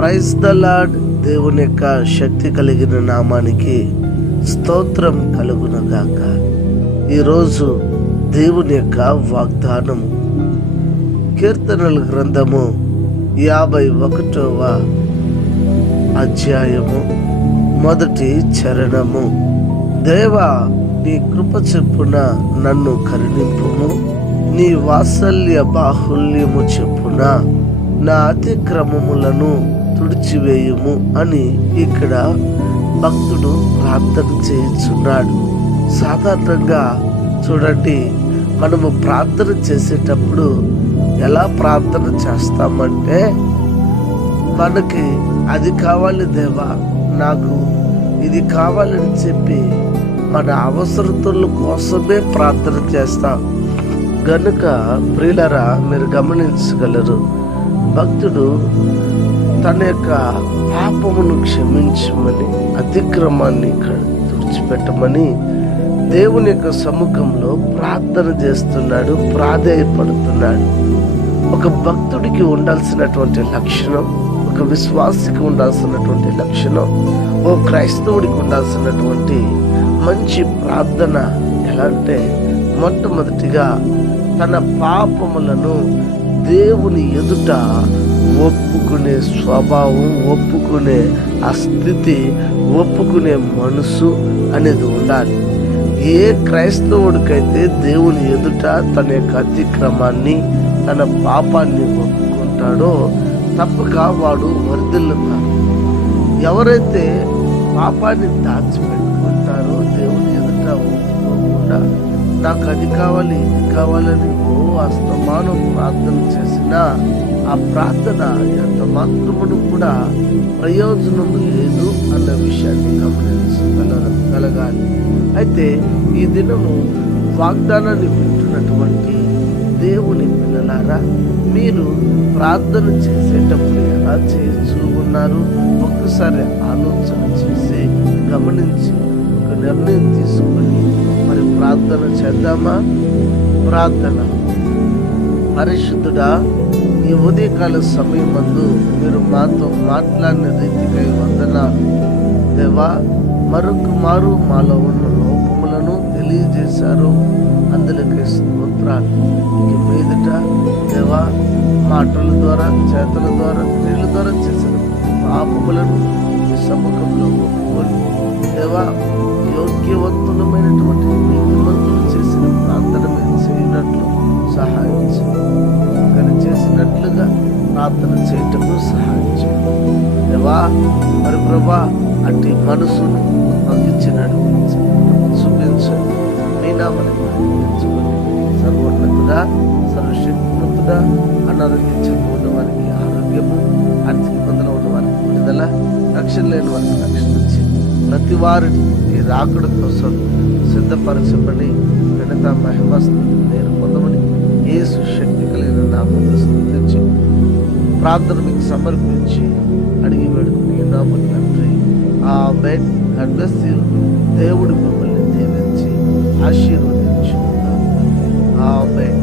Praise the lord. దేవుని యొక్క శక్తి కలిగిన నామానికి స్తోత్రం కలుగునగాక. ఈరోజు దేవుని యొక్క వాగ్దానం కీర్తనల గ్రంథము 51వ అధ్యాయము మొదటి చరణము. దేవా, నీ కృప చెప్పున నన్ను కరుణింపుము, నీ వాత్సల్య బాహుల్యము చెప్పున నా అతిక్రమములను తుడిచివేయుము అని ఇక్కడ భక్తుడు ప్రార్థన చేయించున్నాడు. సాధారణంగా చూడండి, మనము ప్రార్థన చేసేటప్పుడు ఎలా ప్రార్థన చేస్తామంటే, మనకి అది కావాలి దేవా, నాకు ఇది కావాలని చెప్పి మన అవసరతల కోసమే ప్రార్థన చేస్తాం. గనుక ప్రియులరా, మీరు గమనించగలరు, భక్తుడు తన యొక్క పాపమును క్షమించమని, అతిక్రమాన్ని తుడిచిపెట్టమని దేవుని యొక్క సముఖంలో ప్రార్థన చేస్తున్నాడు, ప్రాధేయపడుతున్నాడు. ఒక భక్తుడికి ఉండాల్సినటువంటి లక్షణం, ఒక విశ్వాసికి ఉండాల్సినటువంటి లక్షణం, ఓ క్రైస్తవుడికి ఉండాల్సినటువంటి మంచి ప్రార్థన ఎలా అంటే, మొట్టమొదటిగా తన పాపములను దేవుని ఎదుట ఒప్పుకునే స్వభావం, ఒప్పుకునే ఆ స్థితి, ఒప్పుకునే మనసు అనేది ఉండాలి. ఏ క్రైస్తవుడికైతే దేవుని ఎదుట తన యొక్క అతిక్రమాన్ని, తన పాపాన్ని ఒప్పుకుంటాడో తప్పక వాడు వర్ధిల్లుతాడు. ఎవరైతే పాపాన్ని దాచిపెట్టుకుంటారో, దేవుని ఎదుట ఒప్పుకోకుండా నాకు అది కావాలి, ఇది కావాలని అస్తమానం ప్రార్థన చేసినా ఆ ప్రార్థన ఎంత మాత్రమును కూడా ప్రయోజనం లేదు అన్న విషయాన్ని గమనించగలగాలి. అయితే ఈ దినము వాగ్దానాన్ని వింటున్నటువంటి దేవుని పిల్లలారా, మీరు ప్రార్థన చేసేటప్పుడు ఎలా చేస్తూ ఉన్నారు? ఒక్కసారి ఆలోచన చేసి గమనించి ఒక నిర్ణయం తీసుకొని మరి ప్రార్థన చేద్దామా? ప్రార్థన. పరిశుద్ధుడా, ఈ ఉదయకాల సమయం మందు మీరు మాతో మాట్లాడిన రీతికై వందనాలు దేవా. మరొక మారు మాలో ఉన్న లోపములను తెలియజేశారు, అందులోకి స్తోత్రాలు. ఇక మీదట దేవా, మాటల ద్వారా, చేతల ద్వారా, క్రియల ద్వారా చేసిన పాపములను మీ సముఖంలో ఒప్పుకొని దేవా, యోగ్యవంతులమైనటువంటి నీతిమంతులు చేసిన ప్రార్థన మేము చేయనట్లు సహాయం చేయండి. కానీ చేసినట్లుగా ప్రార్థన చేయటము సహాయం చేయండి దేవా. మరి ప్రభా, అట్టి మనసును అందించినట్టు చూపించండి. మీ నామని ప్రార్థించుకొని, సర్వోన్నతుడా, సర్వశక్తిమంతుడా, అనారోగ్యం ఉన్న వారికి ఆరోగ్యము, ఆర్థిక ఇబ్బందులు ఉన్న వారికి విడుదల, రక్షణ లేని వారికి రక్షణ ఇచ్చి ప్రతి వారిని ఈ రాకడ కోసం సిద్ధపరచమని, ఘనత మహిమస్తుతి నేను పొందమని యేసు శక్తి కలిగిన నామములో స్తుతించి ప్రార్థన మీకు సమర్పించి అడిగి వేడుకుని నామమున తండ్రి, ఆమేన్. God bless you. దేవుడు మిమ్మల్ని దీవించి ఆశీర్వదించును. ఆమేన్.